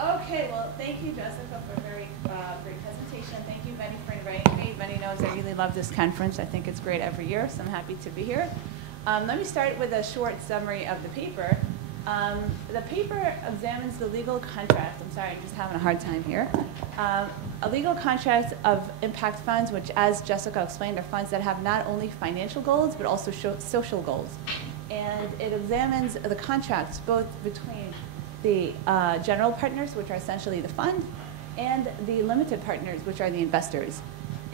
Okay, well, thank you, Jessica, for a very great presentation. Thank you, Benny, for inviting me. Benny knows I really love this conference. I think it's great every year, so I'm happy to be here. Let me start with a short summary of the paper. The paper examines the legal contract. I'm sorry, I'm just having a hard time here. A legal contract of impact funds, which, as Jessica explained, are funds that have not only financial goals, but also social goals. And it examines the contracts both between the general partners, which are essentially the fund, and the limited partners, which are the investors.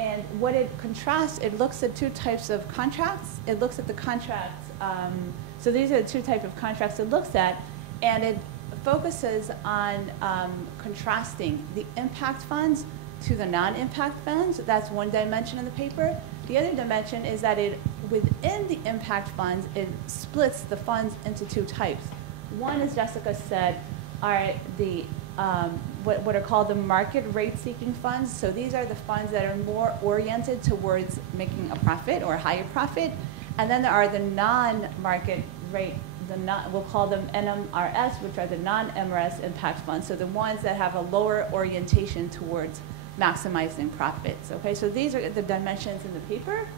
And what it contrasts, it looks at two types of contracts. It looks at the contracts, so these are the two types of contracts it looks at, and it focuses on contrasting the impact funds to the non-impact funds. That's one dimension in the paper. The other dimension is that within the impact funds, it splits the funds into two types. One, as Jessica said, are the what are called the market rate seeking funds. So these are the funds that are more oriented towards making a profit or a higher profit. And then there are the non-market rate, we'll call them NMRS, which are the non-MRS impact funds. So the ones that have a lower orientation towards maximizing profits. Okay, so these are the dimensions in the paper.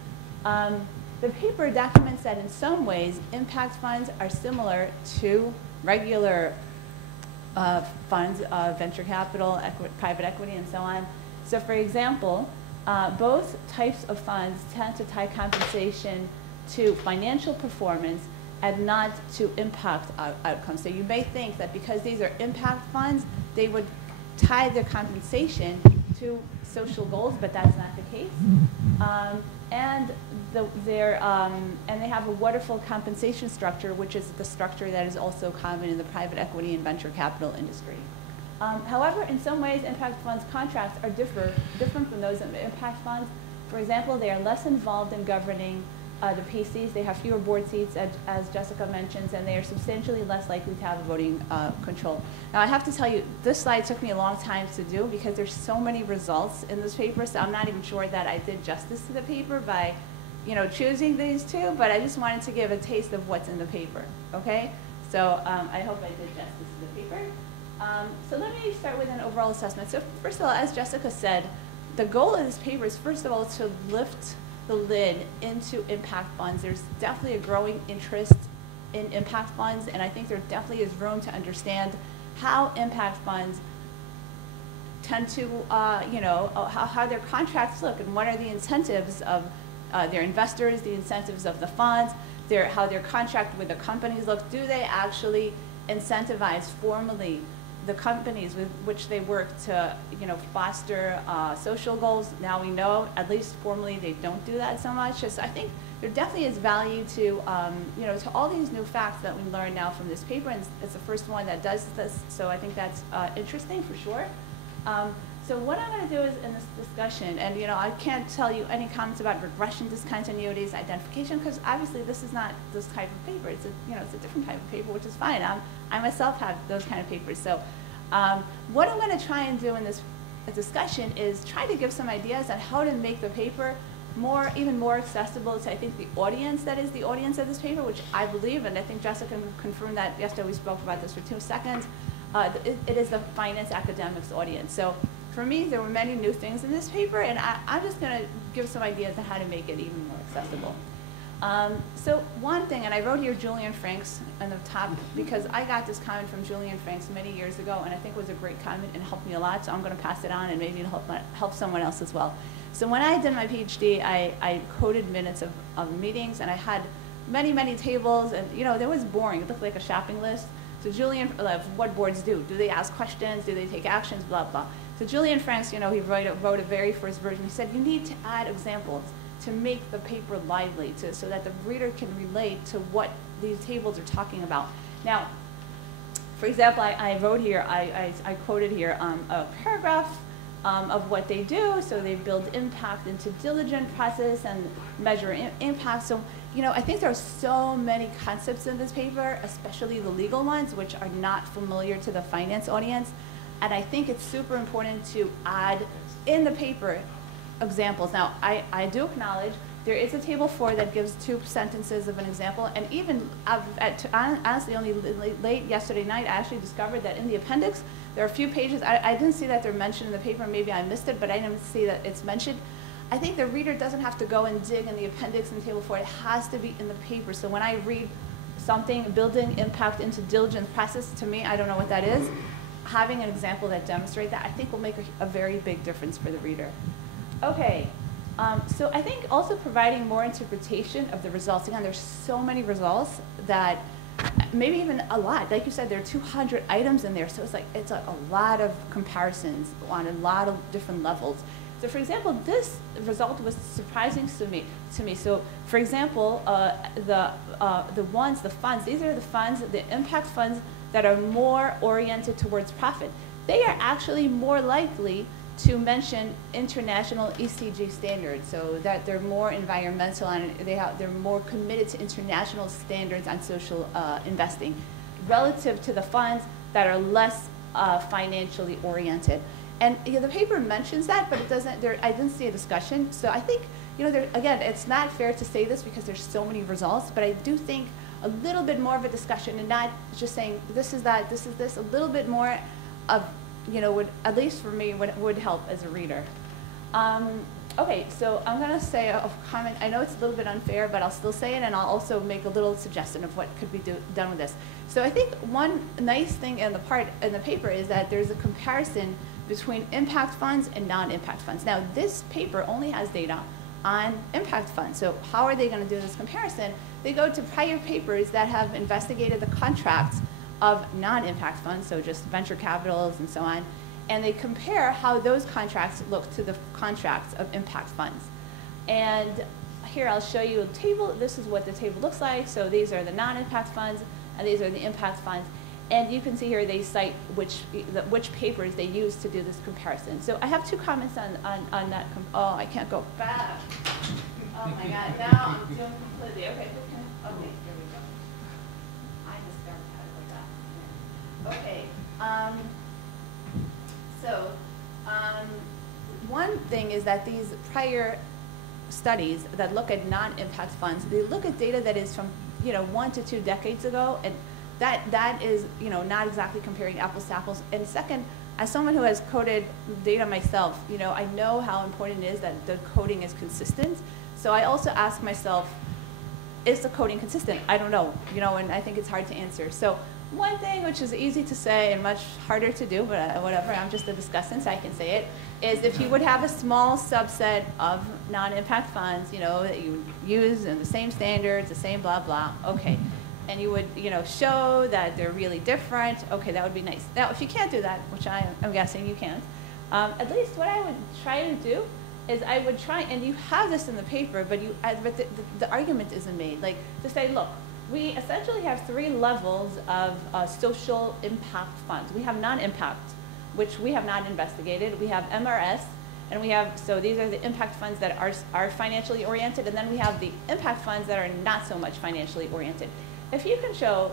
The paper documents that in some ways impact funds are similar to regular funds, venture capital, private equity, and so on. So for example, both types of funds tend to tie compensation to financial performance and not to impact outcomes. So you may think that because these are impact funds, they would tie their compensation to social goals, but that's not the case. And they have a waterfall compensation structure, which is the structure that is also common in the private equity and venture capital industry. However, in some ways, impact funds contracts are different from those impact funds. For example, they are less involved in governing the PCs. They have fewer board seats, as Jessica mentions, and they are substantially less likely to have voting control. Now, I have to tell you, this slide took me a long time to do because there's so many results in this paper, so I'm not even sure that I did justice to the paper by choosing these two, but I just wanted to give a taste of what's in the paper, okay? So I hope I did justice to the paper. So let me start with an overall assessment. So first of all, as Jessica said, the goal of this paper is, first of all, to lift the lid into impact funds. There's definitely a growing interest in impact funds, and I think there definitely is room to understand how impact funds tend to, how their contracts look and what are the incentives of their investors, the incentives of the funds, how their contract with the companies look. Do they actually incentivize formally the companies with which they work to, foster social goals? Now we know, at least formally, they don't do that so much. So I think there definitely is value to, to all these new facts that we learn now from this paper, and it's the first one that does this. So I think that's interesting for sure. So what I'm going to do is in this discussion, and I can't tell you any comments about regression discontinuities, identification, because obviously this is not this type of paper. It's a different type of paper, which is fine. I myself have those kind of papers. So what I'm going to try and do in this discussion is try to give some ideas on how to make the paper even more accessible to, I think, the audience that is the audience of this paper, which I believe, and I think Jessica confirmed that yesterday. We spoke about this for 2 seconds. It is the finance academics audience. So for me, there were many new things in this paper, and I'm just going to give some ideas on how to make it even more accessible. So one thing, and I wrote here Julian Franks on the top because I got this comment from Julian Franks many years ago, and I think it was a great comment and helped me a lot, so I'm going to pass it on, and maybe it'll help someone else as well. So when I did my PhD, I coded minutes of meetings, and I had many, many tables, and it was boring. It looked like a shopping list. So Julian, what boards do? Do they ask questions? Do they take actions? Blah, blah. So Julian Franks, he wrote a very first version. He said, you need to add examples to make the paper lively, so that the reader can relate to what these tables are talking about. Now, for example, I wrote here, I quoted here a paragraph of what they do. So they build impact into diligent process and measure impact. So, I think there are so many concepts in this paper, especially the legal ones, which are not familiar to the finance audience. And I think it's super important to add in the paper examples. Now, I do acknowledge There is a table 4 that gives 2 sentences of an example, and even honestly, only late yesterday night, I actually discovered that in the appendix, there are a few pages. I didn't see that they're mentioned in the paper. Maybe I missed it, but I didn't see that it's mentioned. I think the reader doesn't have to go and dig in the appendix in table 4. It has to be in the paper. So when I read something, building impact into diligence process, to me, I don't know what that is. Having an example that demonstrates that, I think will make a very big difference for the reader. Okay, so I think also providing more interpretation of the results. Again, there's so many results that maybe even a lot. Like you said, there are 200 items in there, so it's a lot of comparisons on a lot of different levels. So for example, this result was surprising to me. So for example, the funds, these are the funds, the impact funds that are more oriented towards profit. They are actually more likely to mention international ECG standards, so that they're more environmental and they're more committed to international standards on social investing, relative to the funds that are less financially oriented. And the paper mentions that, but it doesn't. I didn't see a discussion. So I think, again, it's not fair to say this because there's so many results, but I do think a little bit more of a discussion and not just saying this is that, this is this. A little bit more of, would, at least for me, would help as a reader. Okay, so I'm going to say a comment. I know it's a little bit unfair, but I'll still say it, and I'll also make a little suggestion of what could be done with this. So I think one nice thing in the paper is that there's a comparison between impact funds and non-impact funds. Now, this paper only has data on impact funds. So how are they going to do this comparison? They go to prior papers that have investigated the contracts of non-impact funds, so just venture capitals and so on, and they compare how those contracts look to the contracts of impact funds. And here I'll show you a table. This is what the table looks like. So these are the non-impact funds, and these are the impact funds. And you can see here they cite which papers they use to do this comparison. So I have 2 comments on that. Oh, I can't go back. Oh my God, now I'm doing completely. Okay, okay, here we go. I just started how to go back. Okay, so one thing is that these prior studies that look at non-impact funds, they look at data that is from 1 to 2 decades ago, and that is not exactly comparing apples to apples. And second, as someone who has coded data myself, I know how important it is that the coding is consistent. So I also ask myself, is the coding consistent? I don't know, and I think it's hard to answer. So one thing which is easy to say and much harder to do, but whatever, I'm just a discussant, so I can say it, is if you would have a small subset of non-impact funds, that you would use in the same standards, the same blah, blah, okay. And you would, show that they're really different. Okay, that would be nice. Now, if you can't do that, which I'm guessing you can't, at least what I would try to do is I would try, and you have this in the paper, but the argument isn't made. Like to say, look, we essentially have 3 levels of social impact funds. We have non-impact, which we have not investigated. We have MRS, and we have, so these are the impact funds that are financially oriented, and then we have the impact funds that are not so much financially oriented. If you can show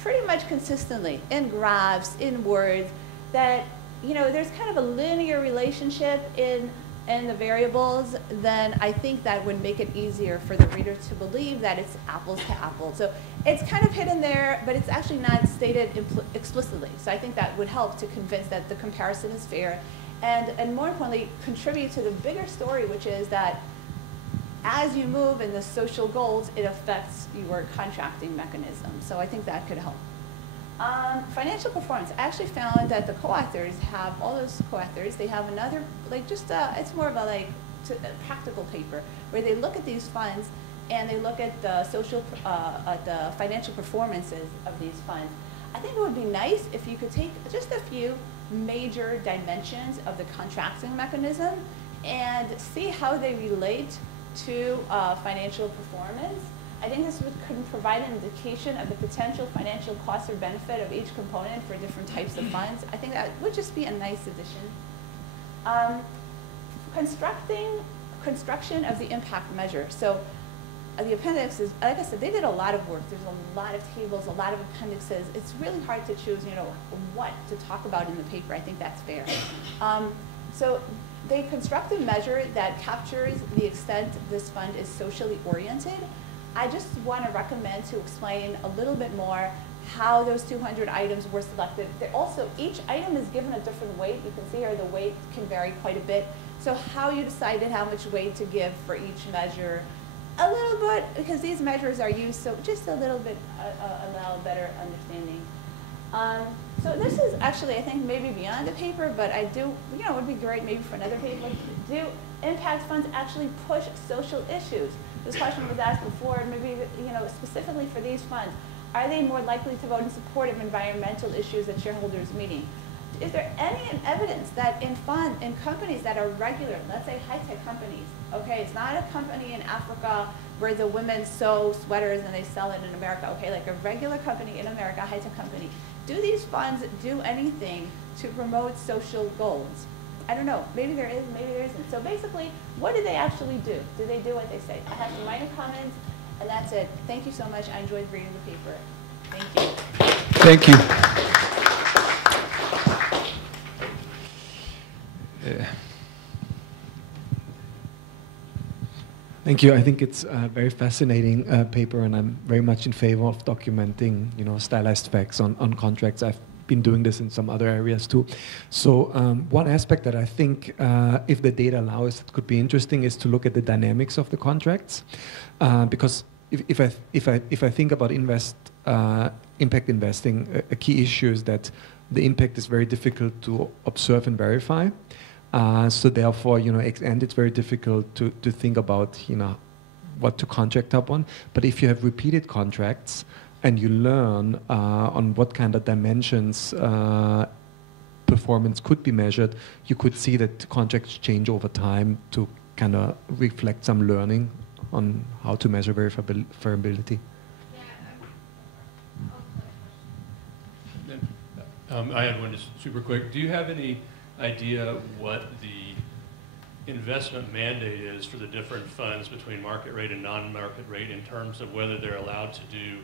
pretty much consistently in graphs, in words, that there's kind of a linear relationship in the variables, then I think that would make it easier for the reader to believe that it's apples to apples. So it's kind of hidden there, but it's actually not stated explicitly. So I think that would help to convince that the comparison is fair, and more importantly, contribute to the bigger story, which is that as you move in the social goals, it affects your contracting mechanism. So I think that could help. Financial performance. I actually found that the co-authors have, all those co-authors, they have another, it's more of a practical paper where they look at these funds and they look at the the financial performances of these funds. I think it would be nice if you could take just a few major dimensions of the contracting mechanism and see how they relate to financial performance. I think this could provide an indication of the potential financial cost or benefit of each component for different types of funds. I think that would just be a nice addition. Construction of the impact measure. So the appendix is, like I said, they did a lot of work. There's a lot of tables, a lot of appendixes. It's really hard to choose, what to talk about in the paper. I think that's fair. So they construct a measure that captures the extent this fund is socially oriented. I just want to recommend to explain a little bit more how those 200 items were selected. Also, each item is given a different weight. You can see here the weight can vary quite a bit. So how you decided how much weight to give for each measure, a little bit, because these measures are used, so just a little bit allow better understanding. So this is actually, I think, maybe beyond the paper, but I do, it would be great maybe for another paper. Do impact funds actually push social issues? This question was asked before, and maybe, specifically for these funds. Are they more likely to vote in support of environmental issues at shareholders' meeting? Is there any evidence that in companies that are regular, let's say high-tech companies, okay, it's not a company in Africa where the women sew sweaters and they sell it in America, okay, like a regular company in America, a high-tech company, do these funds do anything to promote social goals? I don't know, maybe there is, maybe there isn't. So basically, what do they actually do? Do they do what they say? I have some minor comments, and that's it. Thank you so much. I enjoyed reading the paper. Thank you. Thank you. Thank you. I think it's a very fascinating paper, and I'm very much in favor of documenting, stylized facts on contracts. I've been doing this in some other areas too. So one aspect that I think, if the data allows, it could be interesting, is to look at the dynamics of the contracts, because if I think about impact investing, a key issue is that the impact is very difficult to observe and verify. So therefore, and it's very difficult to think about, what to contract upon. But if you have repeated contracts and you learn on what kind of dimensions performance could be measured, you could see that contracts change over time to kind of reflect some learning on how to measure verifiability. I had one just super quick. Do you have any idea what the investment mandate is for the different funds between market rate and non-market rate in terms of whether they're allowed to do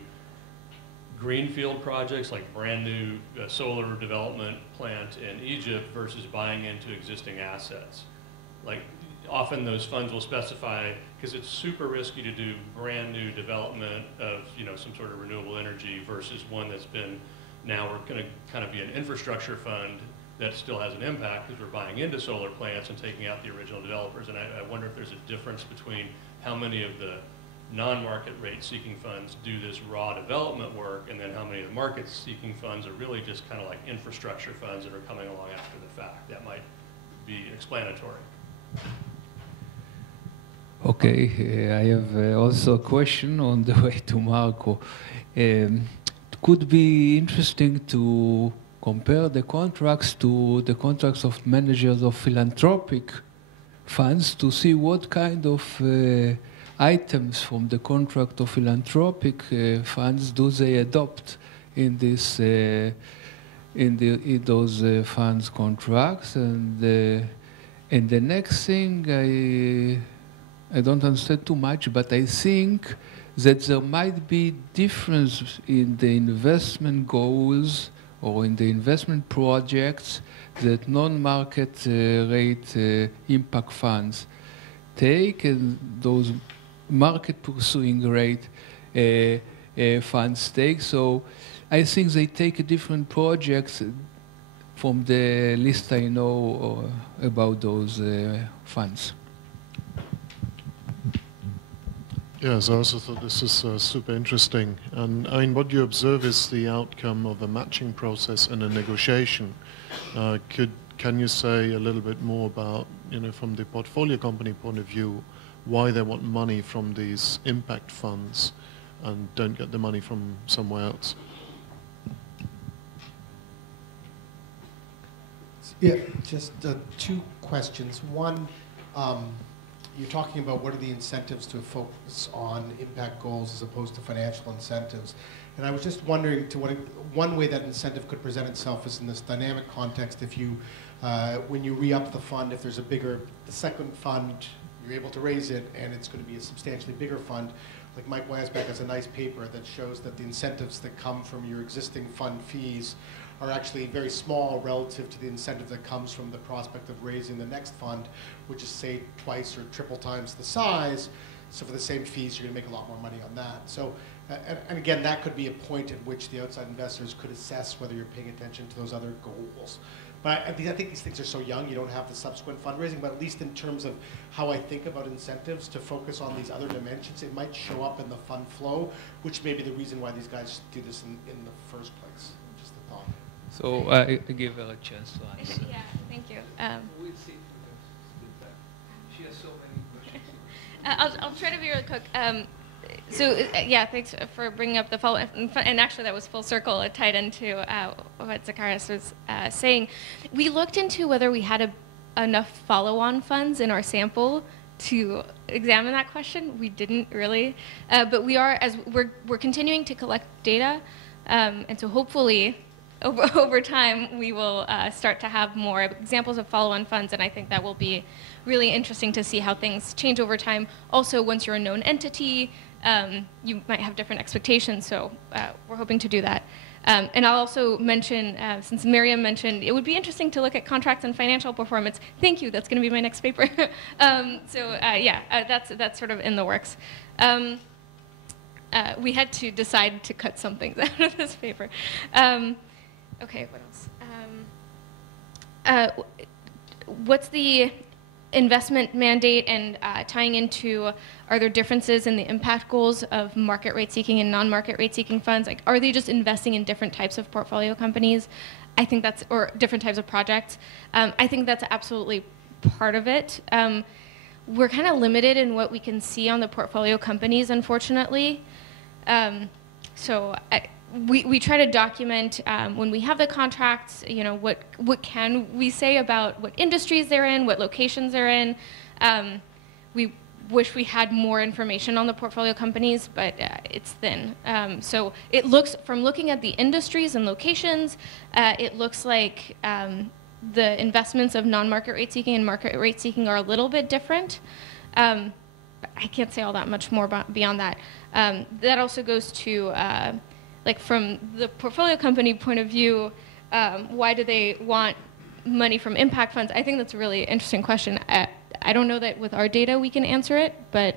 greenfield projects like brand new solar development plant in Egypt versus buying into existing assets? Like often those funds will specify, because it's super risky to do brand new development of some sort of renewable energy versus one that's been, now we're going to kind of be an infrastructure fund that still has an impact because we're buying into solar plants and taking out the original developers. And I wonder if there's a difference between how many of the non-market rate seeking funds do this raw development work, and then how many of the market seeking funds are really just kind of like infrastructure funds that are coming along after the fact. That might be explanatory. Okay, I have also a question on the way to Marco. It could be interesting to compare the contracts to the contracts of managers of philanthropic funds to see what kind of items from the contract of philanthropic funds do they adopt in this in those funds contracts. And the next thing, I don't understand too much, but I think that there might be difference in the investment goals or in the investment projects that non-market rate impact funds take, and those market pursuing rate funds take. So I think they take different projects from the list I know about those funds. Yes, I also thought this was super interesting. And I mean, what you observe is the outcome of a matching process and a negotiation. Can you say a little bit more about, from the portfolio company point of view, why they want money from these impact funds and don't get the money from somewhere else? Yeah, just two questions. One, you're talking about what are the incentives to focus on impact goals as opposed to financial incentives. And I was just wondering to one way that incentive could present itself is in this dynamic context. If you, when you re-up the fund, if there's a bigger, the second fund, you're able to raise it and it's going to be a substantially bigger fund. Like Mike Wasbeck has a nice paper that shows that the incentives that come from your existing fund fees are actually very small relative to the incentive that comes from the prospect of raising the next fund, which is, say, twice or triple times the size. So for the same fees, you're going to make a lot more money on that. So, and again, that could be a point at which the outside investors could assess whether you're paying attention to those other goals. But I think these things are so young, you don't have the subsequent fundraising, but at least in terms of how I think about incentives to focus on these other dimensions, it might show up in the fund flow, which may be the reason why these guys do this in the first place. Just a thought. So I give her a chance to answer. Yeah, thank you. We'll see. She has so many questions. I'll try to be really quick. Yeah, thanks for bringing up the follow-up. And actually, that was full circle. It tied into what Zacharias was saying. We looked into whether we had enough follow-on funds in our sample to examine that question. We didn't really, but we are, as we're continuing to collect data, and so hopefully, over time, we will start to have more examples of follow-on funds, and I think that will be really interesting to see how things change over time. Also, once you're a known entity, you might have different expectations, so we're hoping to do that. And I'll also mention, since Miriam mentioned, it would be interesting to look at contracts and financial performance. Thank you, that's going to be my next paper. That's sort of in the works. We had to decide to cut some things out of this paper. Okay, what else? What's the investment mandate, and tying into, are there differences in the impact goals of market rate seeking and non-market rate seeking funds? Like, are they just investing in different types of portfolio companies? I think that's, or different types of projects. I think that's absolutely part of it. We're kind of limited in what we can see on the portfolio companies, unfortunately. We try to document when we have the contracts, you know, what can we say about what industries they're in, what locations they're in. We wish we had more information on the portfolio companies, but it's thin. So it looks, from looking at the industries and locations, it looks like the investments of non-market rate seeking and market rate seeking are a little bit different. But I can't say all that much more beyond that. That also goes to like, from the portfolio company point of view, why do they want money from impact funds? I think that's a really interesting question. I don't know that with our data we can answer it, but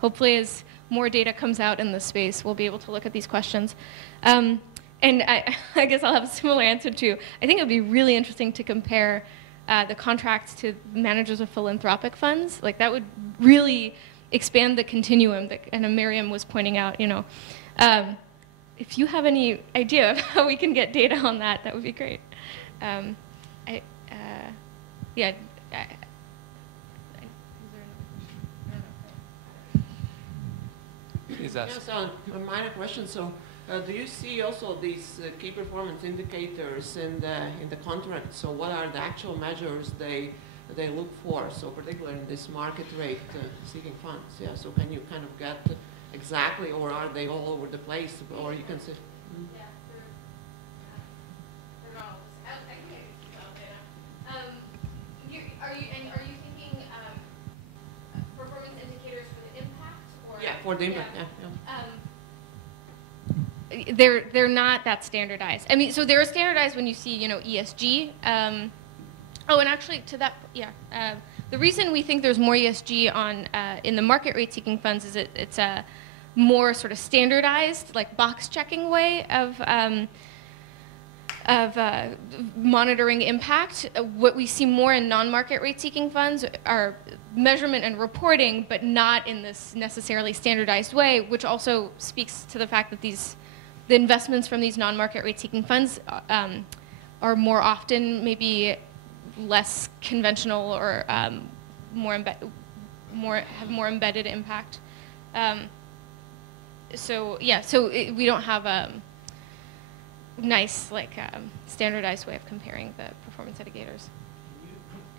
hopefully as more data comes out in the space, we'll be able to look at these questions. And I guess I'll have a similar answer too. I think it would be really interesting to compare the contracts to managers of philanthropic funds. Like, that would really expand the continuum that Miriam was pointing out, you know. If you have any idea of how we can get data on that, that would be great. Yes, a minor question. So, do you see also these key performance indicators in the contract? So, what are the actual measures they look for? So, particularly in this market rate seeking funds. Yeah. So, can you kind of get exactly, or are they all over the place, or you can say? Yeah, they're not always. I think I can see data. Are you thinking performance indicators for the impact, or? Yeah, for the impact. Yeah. They're not that standardized. I mean, so they're standardized when you see, you know, ESG. Oh, and actually, to that, yeah. The reason we think there's more ESG on in the market rate seeking funds is it's a more sort of standardized, like, box checking way of monitoring impact. What we see more in non-market rate seeking funds are measurement and reporting, but not in this necessarily standardized way, which also speaks to the fact that the investments from these non-market rate seeking funds are more often maybe less conventional, or have more embedded impact. We don't have a nice, like, standardized way of comparing the performance indicators.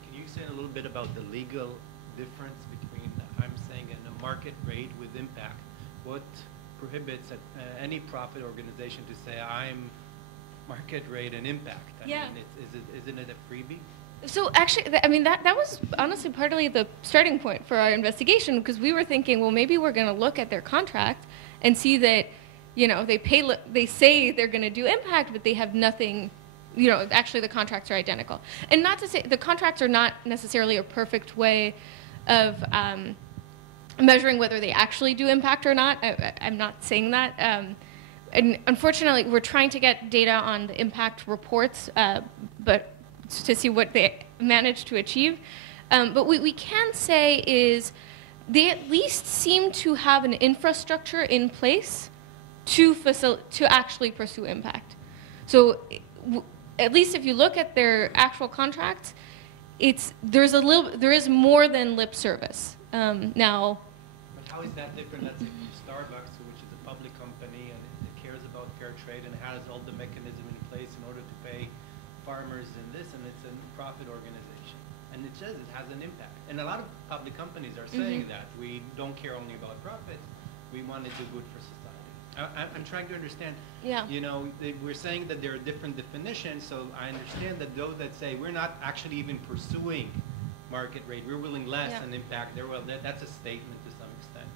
Can you say a little bit about the legal difference between, I'm saying, a market rate with impact? What prohibits any profit organization to say, I'm market rate and impact? I mean, isn't it a freebie? So actually, I mean, that was honestly partly the starting point for our investigation, because we were thinking, well, maybe we're going to look at their contract and see that they say they're going to do impact, but they have nothing. Actually the contracts are identical. And not to say the contracts are not necessarily a perfect way of measuring whether they actually do impact or not. I'm not saying that. And unfortunately, we're trying to get data on the impact reports, but to see what they managed to achieve. But what we can say is they at least seem to have an infrastructure in place to actually pursue impact. So at least if you look at their actual contracts, there is more than lip service. Now, but how is that different? Let's say from Starbucks, which is a public company and it cares about fair trade and has all the mechanism in place in order to pay farmers and this, and it's a profit organization, and it says it has an impact. And a lot of public companies are saying that we don't care only about profits, we want to do good for society. I'm trying to understand. Yeah. We're saying that there are different definitions, so I understand that those that say we're not actually even pursuing market rate, we're willing less and impact there. Well, that's a statement to some extent.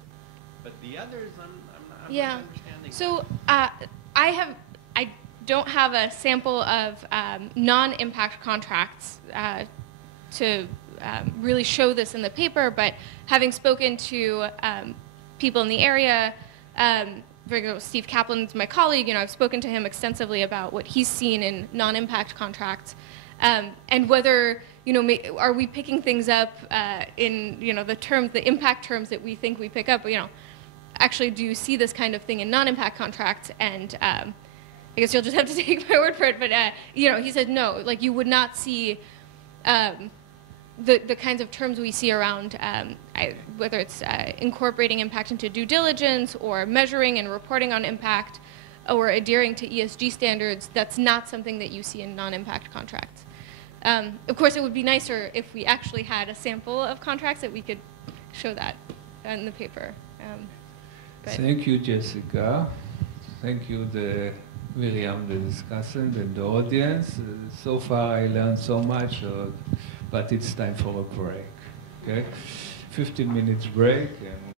But the others, I'm not understanding. So I don't have a sample of non-impact contracts to really show this in the paper, but having spoken to people in the area, for example, Steve Kaplan's my colleague, I've spoken to him extensively about what he's seen in non-impact contracts, and whether, are we picking things up in, the impact terms that we think we pick up, actually do you see this kind of thing in non-impact contracts? And I guess you'll just have to take my word for it, but, he said no, you would not see the kinds of terms we see around whether it's incorporating impact into due diligence or measuring and reporting on impact or adhering to ESG standards. That's not something that you see in non-impact contracts. Of course, it would be nicer if we actually had a sample of contracts that we could show that in the paper. Thank you, Jessica. Thank you, Miriam, the discussant, and the audience. So far, I learned so much. But it's time for a break, okay? 15 minutes break, and